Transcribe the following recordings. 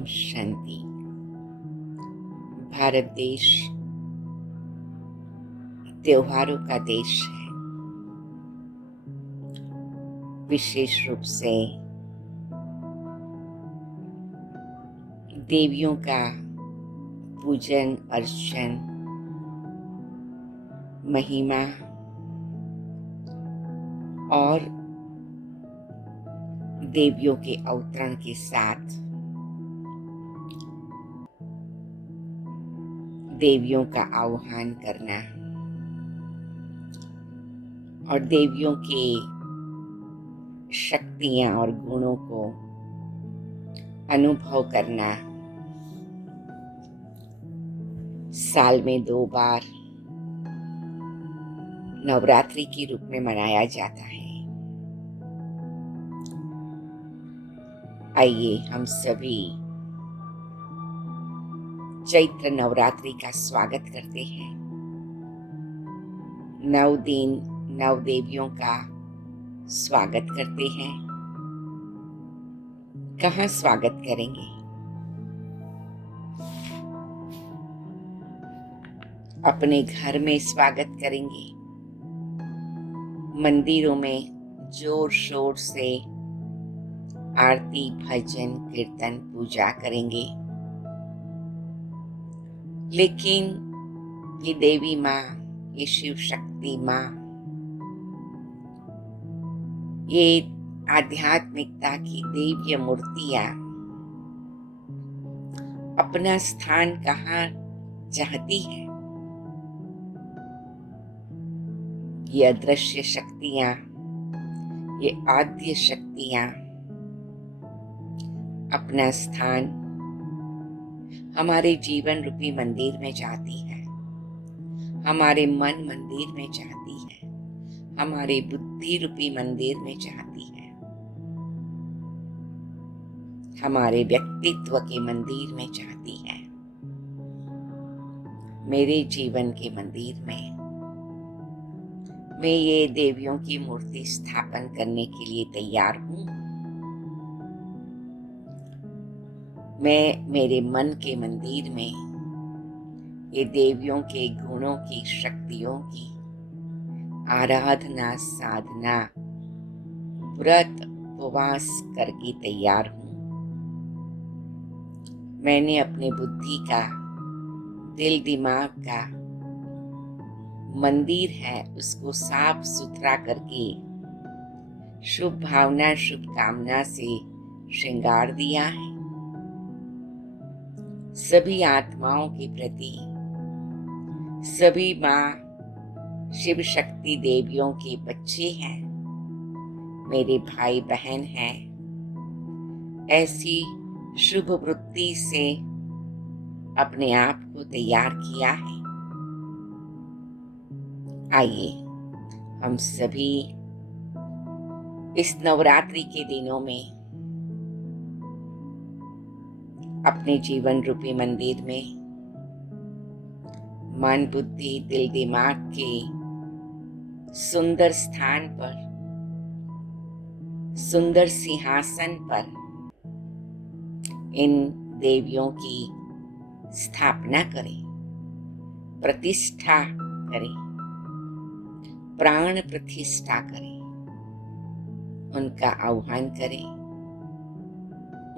ओम शांति। भारत देश त्योहारों का देश है। विशेष रूप से देवियों का पूजन अर्चन, महिमा और देवियों के अवतरण के साथ देवियों का आह्वान करना और देवियों के शक्तियां और गुणों को अनुभव करना साल में 2 बार नवरात्रि के रूप में मनाया जाता है। आइए हम सभी चैत्र नवरात्रि का स्वागत करते हैं। 9 दिन 9 देवियों का स्वागत करते हैं। कहाँ स्वागत करेंगे? अपने घर में स्वागत करेंगे, मंदिरों में जोर शोर से आरती भजन कीर्तन पूजा करेंगे। लेकिन ये देवी माँ, ये शिव शक्ति माँ, ये आध्यात्मिकता की दिव्य मूर्तियां अपना स्थान कहाँ चाहती है? ये अदृश्य शक्तियां, ये आद्य शक्तियां अपना स्थान हमारे जीवन रूपी मंदिर में चाहती है, हमारे मन मंदिर में चाहती है, हमारे बुद्धि रूपी मंदिर में चाहती है, हमारे व्यक्तित्व के मंदिर में चाहती है। मेरे जीवन के मंदिर में मैं ये देवियों की मूर्ति स्थापन करने के लिए तैयार हूँ। मैं मेरे मन के मंदिर में ये देवियों के गुणों की, शक्तियों की आराधना, साधना, व्रत, उपवास करके तैयार हूँ। मैंने अपनी बुद्धि का, दिल दिमाग का मंदिर है, उसको साफ सुथरा करके शुभ भावना, शुभ कामना से श्रृंगार दिया है। सभी आत्माओं के प्रति, सभी माँ शिव शक्ति देवियों के बच्चे हैं, मेरे भाई बहन हैं, ऐसी शुभ वृत्ति से अपने आप को तैयार किया है। आइए हम सभी इस नवरात्रि के दिनों में अपने जीवन रूपी मंदिर में मन, बुद्धि, दिल, दिमाग के सुंदर स्थान पर, सुंदर सिंहासन पर इन देवियों की स्थापना करें, प्रतिष्ठा करें, प्राण प्रतिष्ठा करें, उनका आह्वान करें,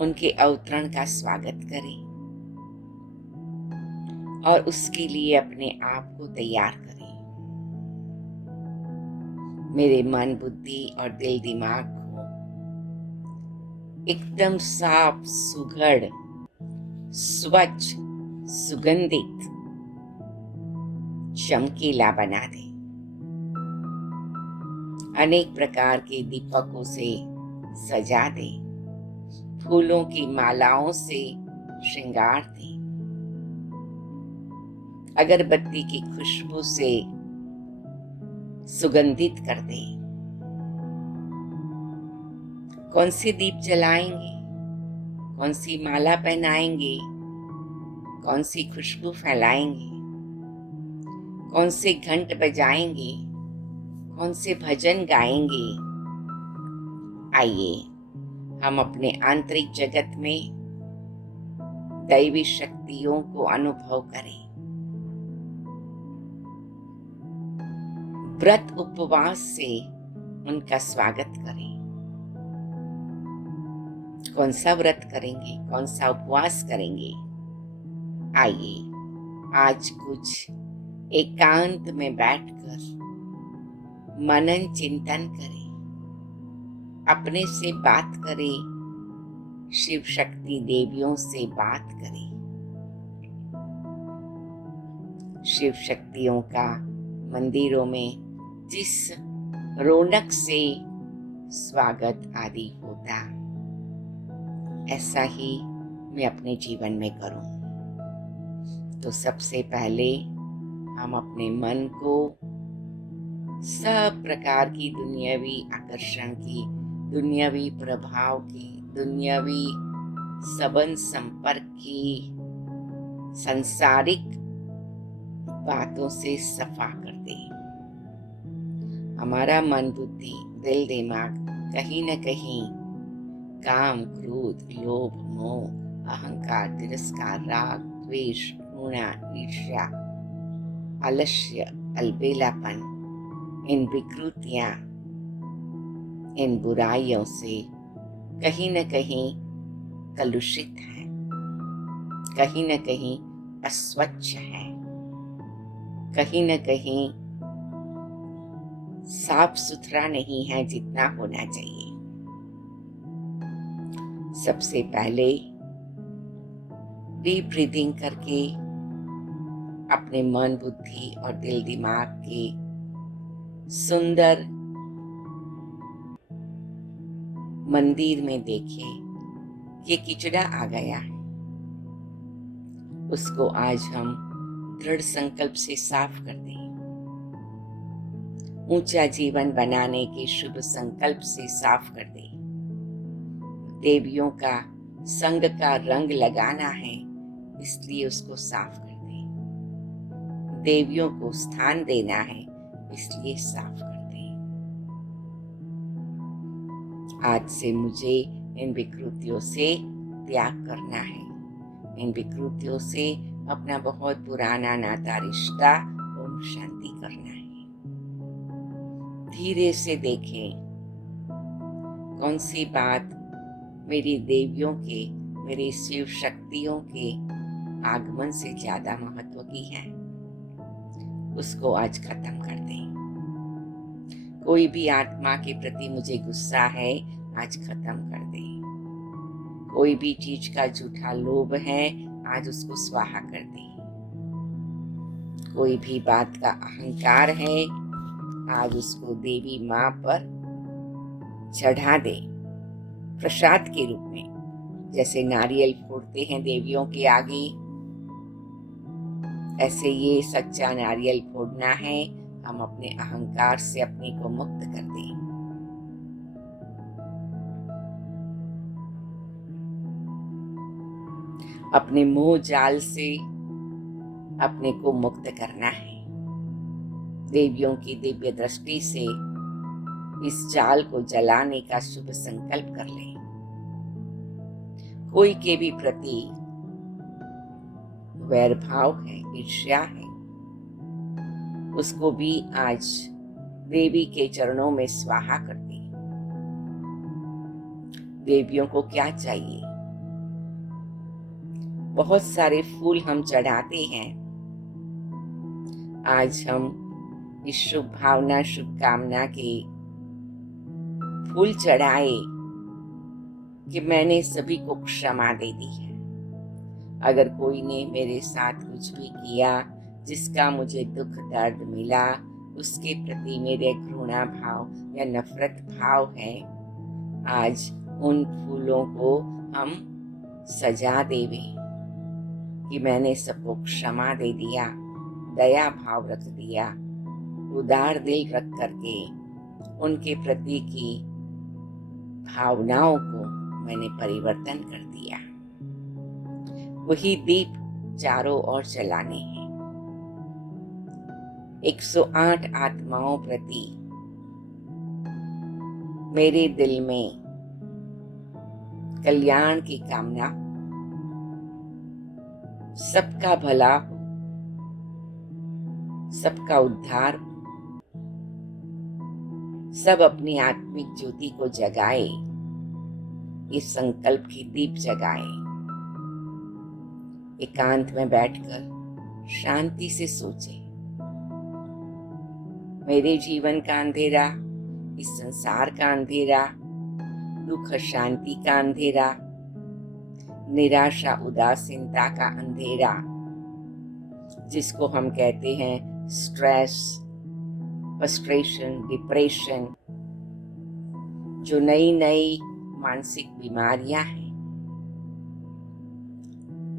उनके अवतरण का स्वागत करें और उसके लिए अपने आप को तैयार करें। मेरे मन, बुद्धि और दिल दिमाग को एकदम साफ, सुघड़, स्वच्छ, सुगंधित, चमकीला बना दें। अनेक प्रकार के दीपकों से सजा दें, फूलों की मालाओं से श्रृंगार दें, अगरबत्ती की खुशबू से सुगंधित कर दें। कौन से दीप जलाएंगे, कौन सी माला पहनाएंगे, कौन सी खुशबू फैलाएंगे, कौन से घंट बजाएंगे, कौन से भजन गाएंगे। आइए हम अपने आंतरिक जगत में दैवी शक्तियों को अनुभव करें। व्रत उपवास से उनका स्वागत करें। कौन सा व्रत करेंगे, कौन सा उपवास करेंगे? आइए आज कुछ एकांत में बैठकर मनन चिंतन करें, अपने से बात करें, शिव शक्ति देवियों से बात करें। शिव शक्तियों का मंदिरों में जिस रौनक से स्वागत आदि होता, ऐसा ही मैं अपने जीवन में करूं। तो सबसे पहले हम अपने मन को सब प्रकार की दुनियावी आकर्षण की, दुनियावी प्रभाव की, दुनियावी संबंध संपर्क की, सांसारिक बातों से सफा कर दें। हमारा मन, बुद्धि, दिल, दिमाग कहीं न कहीं काम, क्रोध, लोभ, मोह, अहंकार, तिरस्कार, राग, द्वेष, घृणा, ईर्ष्या, आलस्य, अलबेलापन, इन विकृतियां, इन बुराइयों से कहीं न कहीं कलुषित है, कहीं न कहीं अस्वच्छ है, कहीं न कहीं साफ सुथरा नहीं है जितना होना चाहिए। सबसे पहले डीप ब्रीदिंग करके अपने मन, बुद्धि और दिल दिमाग के सुंदर मंदिर में देखिए ये किचड़ा आ गया है, उसको आज हम दृढ़ संकल्प से साफ कर दें। ऊंचा जीवन बनाने के शुभ संकल्प से साफ कर दें। देवियों का संग का रंग लगाना है, इसलिए उसको साफ कर दें। देवियों को स्थान देना है, इसलिए साफ कर दें। आज से मुझे इन विकृतियों से त्याग करना है, इन विकृतियों से अपना बहुत पुराना नाता, रिश्ता ओम शांति करना है। धीरे से देखें कौन सी बात मेरी देवियों के, मेरी शिव शक्तियों के आगमन से ज्यादा महत्व की है, उसको आज खत्म कर दें। कोई भी आत्मा के प्रति मुझे गुस्सा है, आज खत्म कर दें। कोई भी चीज का झूठा लोभ है, आज उसको स्वाहा कर दें। कोई भी बात का अहंकार है, आज उसको देवी माँ पर चढ़ा दे प्रसाद के रूप में। जैसे नारियल फोड़ते हैं देवियों के आगे, ऐसे ये सच्चा नारियल फोड़ना है। हम अपने अहंकार से अपने को मुक्त कर दें। अपने मोह जाल से अपने को मुक्त करना है। देवियों की दिव्य दृष्टि से इस जाल को जलाने का शुभ संकल्प कर लें। कोई के भी प्रति वैर भाव है, ईर्ष्या है, उसको भी आज देवी के चरणों में स्वाहा कर दें। देवियों को क्या चाहिए? बहुत सारे फूल हम चढ़ाते हैं। आज हम इस शुभ भावना, शुभकामना के फूल चढ़ाए कि मैंने सभी को क्षमा दे दी है। अगर कोई ने मेरे साथ कुछ भी किया जिसका मुझे दुख दर्द मिला, उसके प्रति मेरे घृणा भाव या नफरत भाव है, आज उन फूलों को हम सजा देवे कि मैंने सबको क्षमा दे दिया, दया भाव रख दिया, उदार दिल रख करके उनके प्रति की भावनाओं को मैंने परिवर्तन कर दिया। वही दीप चारों ओर जलाने हैं। 108 आत्माओं प्रति मेरे दिल में कल्याण की कामना, सबका भला हो, सबका उद्धार हो, सब अपनी आत्मिक ज्योति को जगाए, इस संकल्प की दीप जगाए। एकांत में बैठकर शांति से सोचे, मेरे जीवन का अंधेरा, इस संसार का अंधेरा, दुख शांति का अंधेरा, निराशा उदासीनता का अंधेरा, जिसको हम कहते हैं स्ट्रेस, फ्रस्ट्रेशन, डिप्रेशन, जो नई नई मानसिक बीमारियां हैं,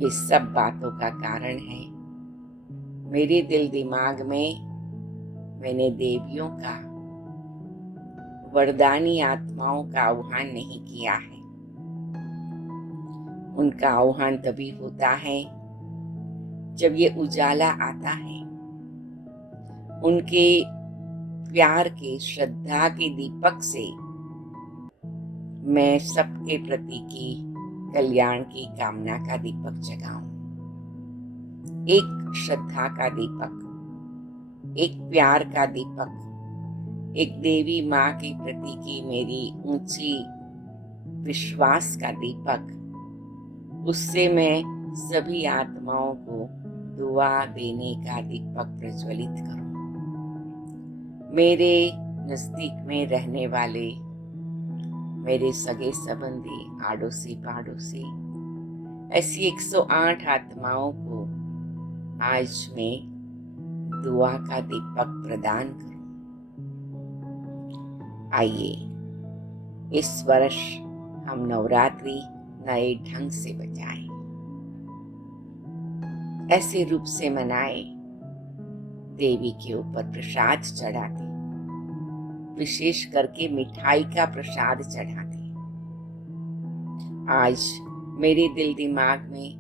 ये सब बातों का कारण है मेरे दिल दिमाग में मैंने देवियों का, वरदानी आत्माओं का आह्वान नहीं किया है। उनका आह्वान तभी होता है जब ये उजाला आता है, उनके प्यार के, श्रद्धा के दीपक से मैं सबके प्रति की कल्याण की कामना का दीपक जगाऊं। एक श्रद्धा का दीपक, एक प्यार का दीपक, एक देवी माँ के प्रति की मेरी ऊंची विश्वास का दीपक, उससे मैं सभी आत्माओं को दुआ देने का दीपक प्रज्वलित करूं। मेरे नजदीक में रहने वाले मेरे सगे संबंधी, आड़ोसी पड़ोसी, ऐसी 108 आत्माओं को आज मैं दुआ का दीपक प्रदान करूं। आइए इस वर्ष हम नवरात्रि नए ढंग से बजाएं, ऐसे रूप से मनाएं, देवी के ऊपर प्रसाद चढ़ाते, विशेष करके मिठाई का प्रसाद चढ़ाते। आज मेरे दिल दिमाग में,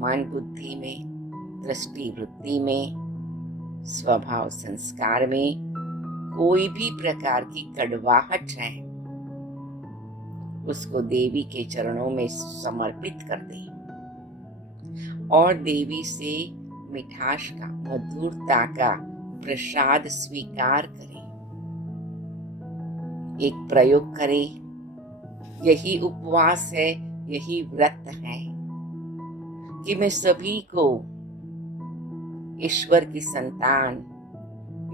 मन बुद्धि में, दृष्टि वृत्ति में, स्वभाव संस्कार में कोई भी प्रकार की कड़वाहट है, उसको देवी के चरणों में समर्पित कर दे और देवी से मिठास का, मधुरता का प्रसाद स्वीकार करें। एक प्रयोग करें, यही उपवास है, यही व्रत है कि मैं सभी को ईश्वर की संतान,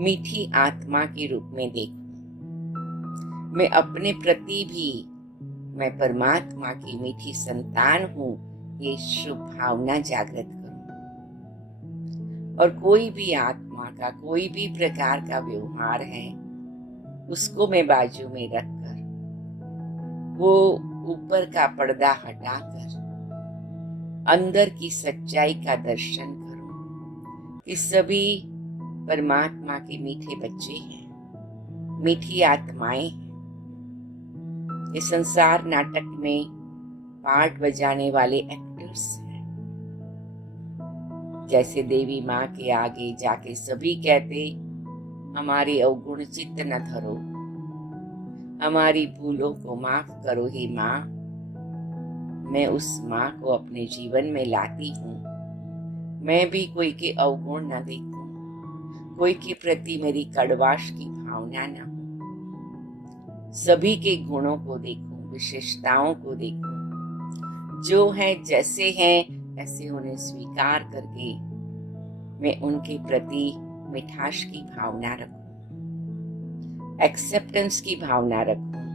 मीठी आत्मा के रूप में देखूं। मैं अपने प्रति भी मैं परमात्मा की मीठी संतान हूं, ये शुभ भावना जागृत करूं। और कोई भी आत्मा का कोई भी प्रकार का व्यवहार है, उसको मैं बाजू में रखकर, वो ऊपर का पर्दा हटाकर अंदर की सच्चाई का दर्शन करूं कि सभी परमात्मा के मीठे बच्चे हैं, मीठी आत्माएं हैं। ये संसार नाटक में पार्ट बजाने वाले एक्टर्स हैं। जैसे देवी माँ के आगे जाके सभी कहते, हमारी अवगुण चित्त न धरो, हमारी भूलों को माफ करो हे माँ। मैं उस माँ को अपने जीवन में लाती हूँ। मैं भी कोई के अवगुण न देखूं, कोई के प्रति मेरी कड़वाश की भावना न हो। सभी के गुणों को देखूं, विशेषताओं को देखूं, जो है जैसे हैं ऐसे उन्हें स्वीकार करके मैं उनके प्रति मिठास की भावना रखूं, एक्सेप्टेंस की भावना रखूं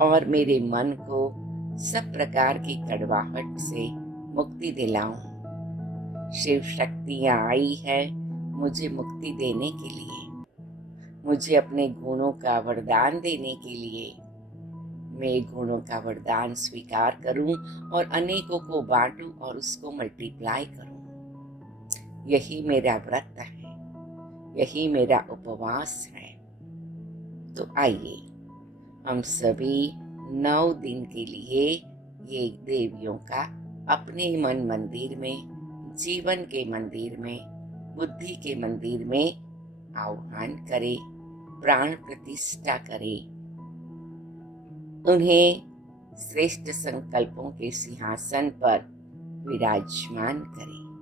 और मेरे मन को सब प्रकार की कड़वाहट से मुक्ति दिलाऊं। शिव शक्तियां आई है मुझे मुक्ति देने के लिए, मुझे अपने गुणों का वरदान देने के लिए। मैं गुणों का वरदान स्वीकार करूं और अनेकों को बांटूं और उसको मल्टीप्लाई करूं। यही मेरा व्रत है, यही मेरा उपवास है। तो आइए हम सभी 9 दिन के लिए ये देवियों का अपने मन मंदिर में, जीवन के मंदिर में, बुद्धि के मंदिर में आह्वान करें, प्राण प्रतिष्ठा करें। उन्हें श्रेष्ठ संकल्पों के सिंहासन पर विराजमान करे।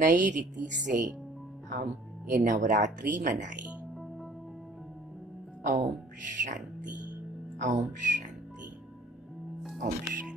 नई रीति से हम ये नवरात्रि मनाए। ओम शांति, ओम शांति, ओम शांति।